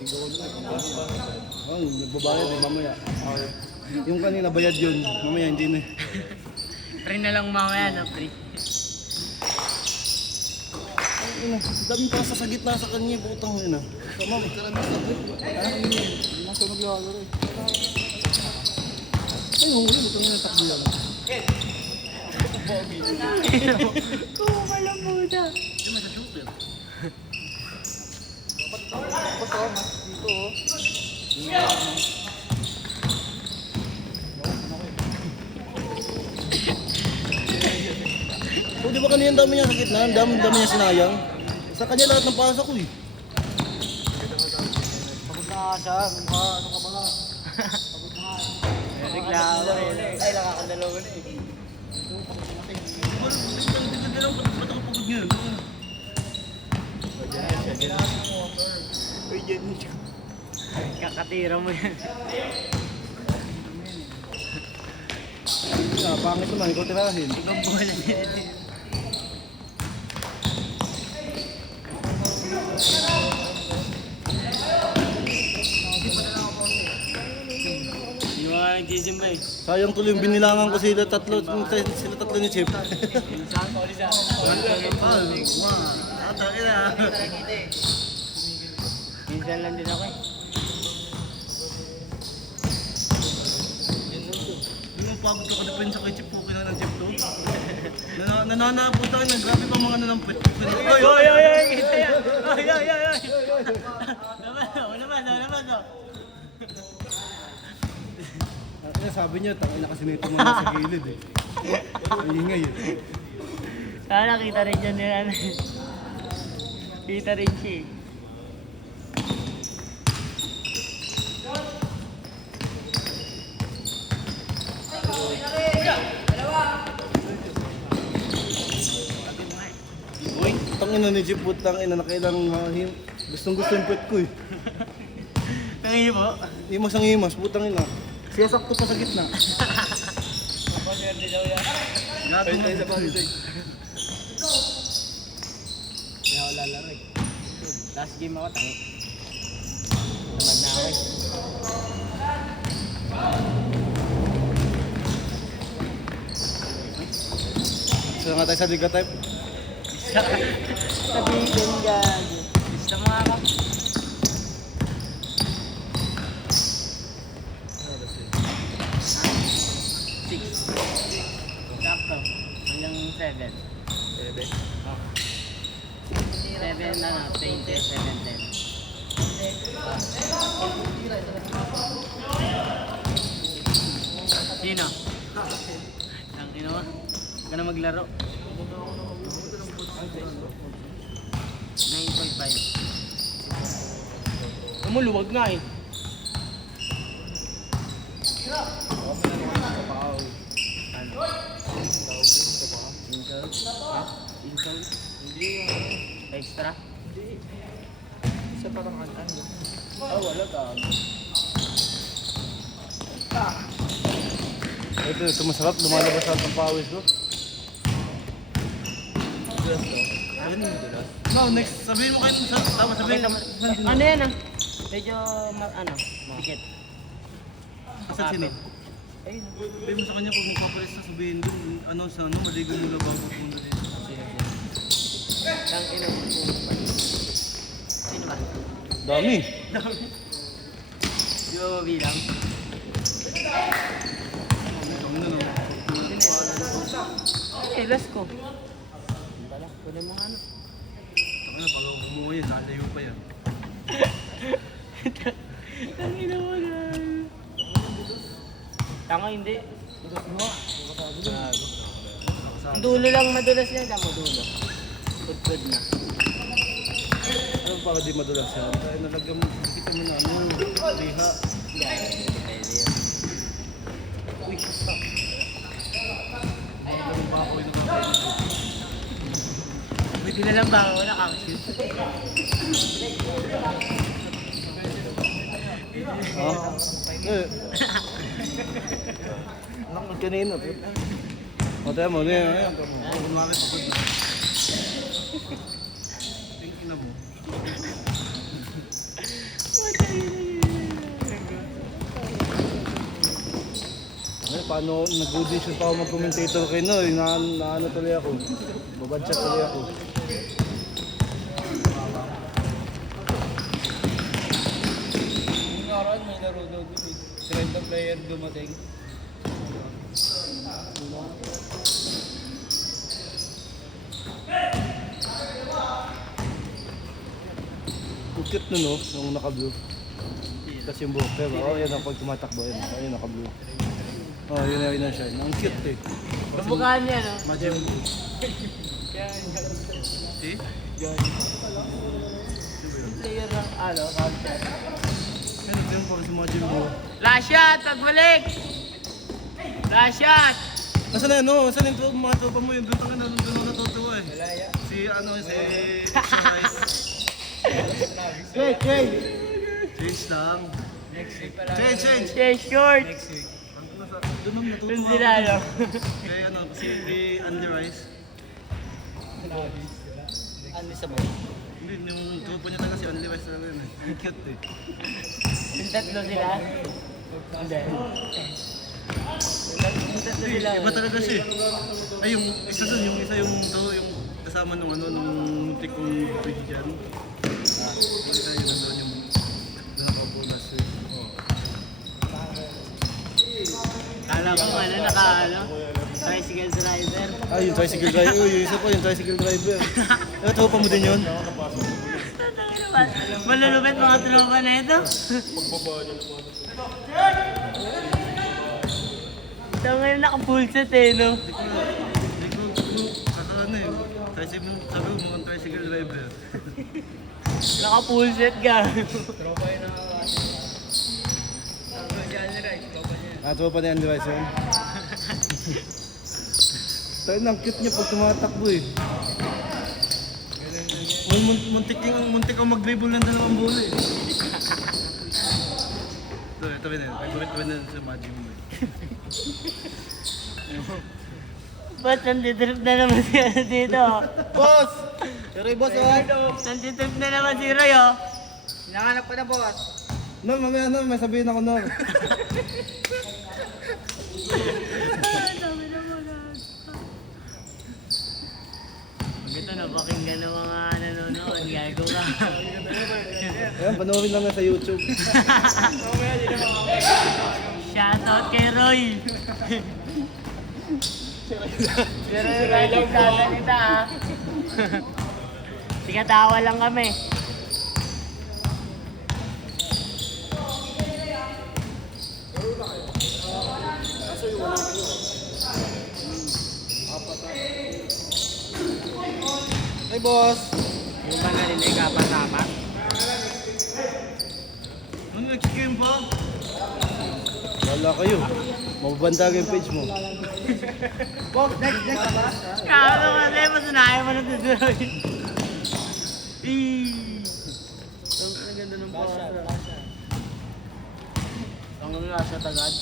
Oh, nagbabayad eh, mamaya. Yung kanina bayad yun, mamaya hindi na. Free na lang mamaya, no? Free. Daming pasa sa gitna sa kanya, butang mo yun ah. Tama, magkarami sa grip. Nasa maglalaro eh. Ay, huli, butang yun, takbo yan. Kung walang muda. Hindi may sa shooter. Ba't ako, mas dito oh. Oh, di ba kanina ang dami niya sa gitna? Ang dami niya sinayang. Sa kanya lahat ng pasa ko eh. Pagod na nga siya. Ano ka ba nga? Pagod na nga. Reklamo eh. Ay, nakakadalawa na eh. Ba't ako pagod niya? Uy, dyan siya. Kakatira mo yan. Pangit naman, ikaw tirahin. Ibang bola din. Yung mga nag-gym ba eh? Sayang tuloy yung binilangan ko sila tatlo ni Chip. Minsan lang din ako eh. Yung pagod ka ka-depend sa kay Chip, okay na ng Chip to. Nananapot tayo ng grabe pa mga nanampit. Oy, oy, oy, oy! Kita yan! Oy, oy, oy, oy! Labas, oh! Kaya sabi niya, tangin na kasi nito mga sa gilid eh. Ang ingay eh. Sana kita rin dyan yan. Kita rin siya eh. Tangin na ni Chip, tangin na nakailang gustong-gusto yung pet ko eh. Nangihi po? Imas ang imas, putang ina. Siya sakto pa sa gitna. Paswerte daw yan. Gabi na sa pangit eh. Hindi ako lalaro eh. Last game ako, tangi. Tamad na ako eh. Saan nga tayo sa Liga Type? Sabihin din gago. Gusto mo ako? Six. Sakto. Hanggang 7. 7? Oo. 7 na 20, 7, 10. Sino? Ang ino mo? Huwag ka na maglaro. 9.5. Lumuluwag nga eh. Ano? Insult? Ha? Insult? Hindi yung extra? Hindi. Isa parang ano? Oh, wala ka. Ito masarap, lumalabas lahat ng pawis ko. No, next, sabihin mo kayo sa tama, sabihin mo. Ano yan ah? Medyo, ano, pikit. Kasal sinit. Ayun. Sabihin mo sa kanya pag magpapalis na sabihin doon, ano sa ano, maligo mula bago pumunta dito. Ang ino mo. Sino ba? Dami. Di ba mabilang? Ano na no? Eh, last ko. Bala, kunin mo nga ano. Ano, pag bumuha yan, nalayo pa yan. Ang ino mo na. Tanga hindi. Dulo lang madulas yan. Tama dulo. Pudpud na. Ano para di madulas yan? Dahil nalagyan mo, kita mo na ano, liha. Pwede yan. Uy, stop. Nalagyan ba ako yung nagkakain ko? Pwede na lang ba ako nakakashoot? Ha? Eh. Nakakad kanina. O, tayo mo, ayan. Kumakit ko. Tingin na mo. What paano nag-audition pa ako mag-commentator kay Noy, na ano tuloy ako. Babadshot tuloy ako. Yung naroon, may laro daw dun eh. Trend na player dumating. Ang cute nun, no? Nung naka-blue. Kasi yung buhok, diba? Oh, yan ang pag tumatakbo, yan. Oh, yun, naka-blue. Oh, yun na siya. Ang cute eh. Kamukhaan niya, no? Majin Buu. See? Yan. Player ng ano, counter. Pero yung parang si Majin Buu. Last shot! Pagbalik! Last shot! Nasaan na yan, no? Nasaan yung mga tropa mo yun? Doon ka na, doon ako natutuwa eh. Si Rice. Change lang. Next week pala. Change. Change short! Doon ako natutuwa. Doon sila, no? Si Andy Rice. Ano sa mga? Hindi, yung tropa niya talaga si Andy Rice talaga yun eh. Ang cute eh. Yung tatlo sila? Hindi. Yung tatlo sila. Iba talaga siya eh. Ay, yung isa dun, yung kasama nung muntik kong bridge dyan. Yung isa yung doon yung nakapulas eh. Kala ko tricycle rider. Ay, yung tricycle driver. Uy, yung isa pa, yung tricycle driver. Eh, tropa mo din yun? Malulupit mga tropa na ito. Ito ngayon naka-full set eh, no? Kakano eh. Tricycle, sabi mo mga tricycle driver. Naka-full set ka. Tropa ni Andy Rice yun. Tayo ang cute niya pag tumatakbo eh. Muntik kang mag-dribble ng dalawang bola eh. Ito ba na yun? Favorite ko na sa Majin Buu. Ba't nandidrip na naman si ano dito? Boss! Sorry boss ah! Nandidrip na naman si Roy, oh. Hinahanap pa na, boss. No, mamaya may sabihin ako no. Ito na, pakinggan ng mga nanonood. Gago ka. Ayan, panoorin lang na sa YouTube. Shoutout kay Roy. Pero yung laging sasalita, ah. Tigatawa lang kami. Hey boss! Yung ba narinig ka pa tama? Ano nag-game pa? Wala kayo. Mababandag yung page mo. Boss, next ba? Kaya kasi masunayan mo na tutuloy. Ang ganda ng pasa. Ang nasa tagad.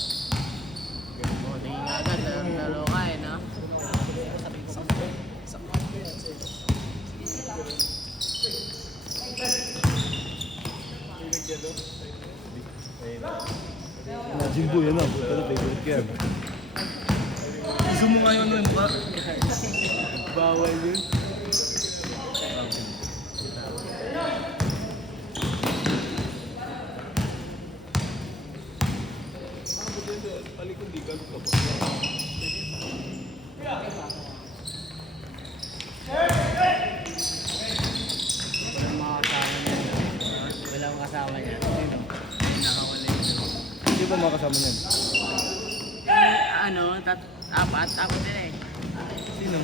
O, tingin agad. Lalo ka eh, no? Majin Buu yan ah. Pero favorite ko yan. Gusto mo nga yun ba? Bawal yun. Walang kasama niya. Nakawala yun. Hindi ba makasama niyan? Ano, apat din eh. Sino?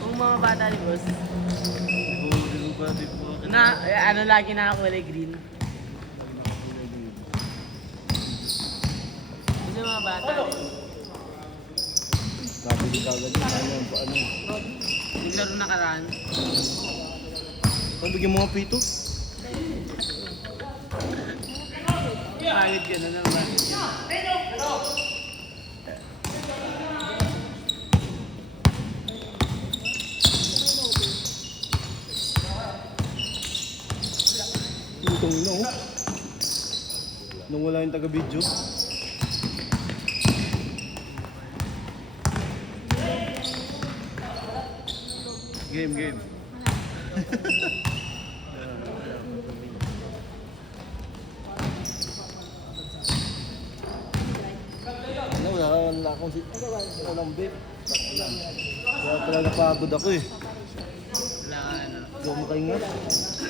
Kung mga bata ni boss, Hindi ko pa. ano lagi nakakulay green. Kasi mga bata, Nabili ka agad yun. Paano? naglaro nakaraan. Ano bigyan mo nga pito? Pagod ka na naman. Putong ina oh. Nung wala yung taga-video. Game. Ano, wala akong walang vape. Kaya pala napagod ako eh. Wala ka na. Hindi ako makahinga. Hindi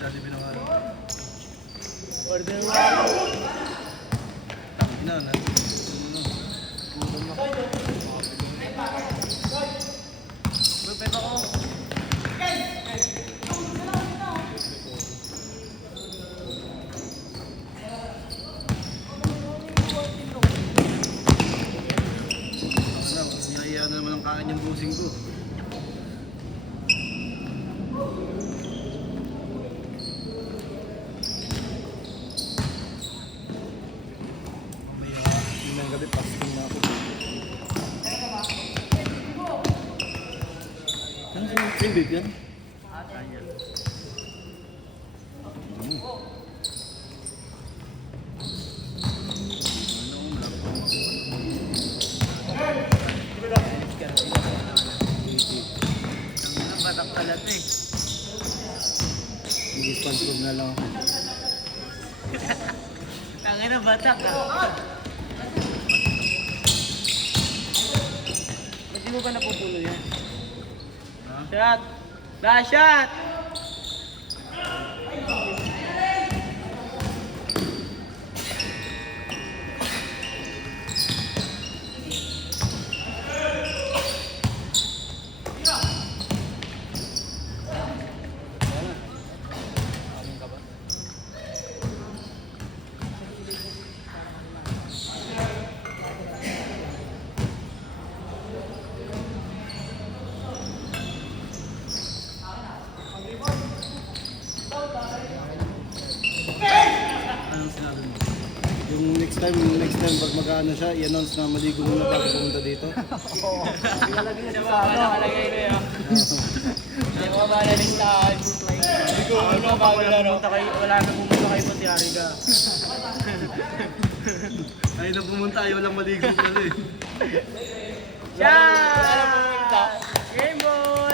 Jollibee ng araw. Order mo. Ina na. Gutom na. Bupet ako. Ano, niyaya na naman ang kain yung busing ko. May gabi, fasting na ako. Ano yung vape yan? Ang batak pala ito eh. Mag-sponsor na lang ako. Tangin na batak ah. Ba't di mo ba napupulo yan? Ha? Shot! Last shot! Anong sinabi mo? Yung next time pag mag-ano siya, i-announce na maligo muna bago pumunta dito. Nakalagay na sa ano. Nakalagay na yun. Hindi mo ba nalistahan? Hindi ko ano bago laro. Wala na pumunta kayo pati Ariga. Ay na pumunta, ayaw lang maligo pala eh. Shot! Game boy!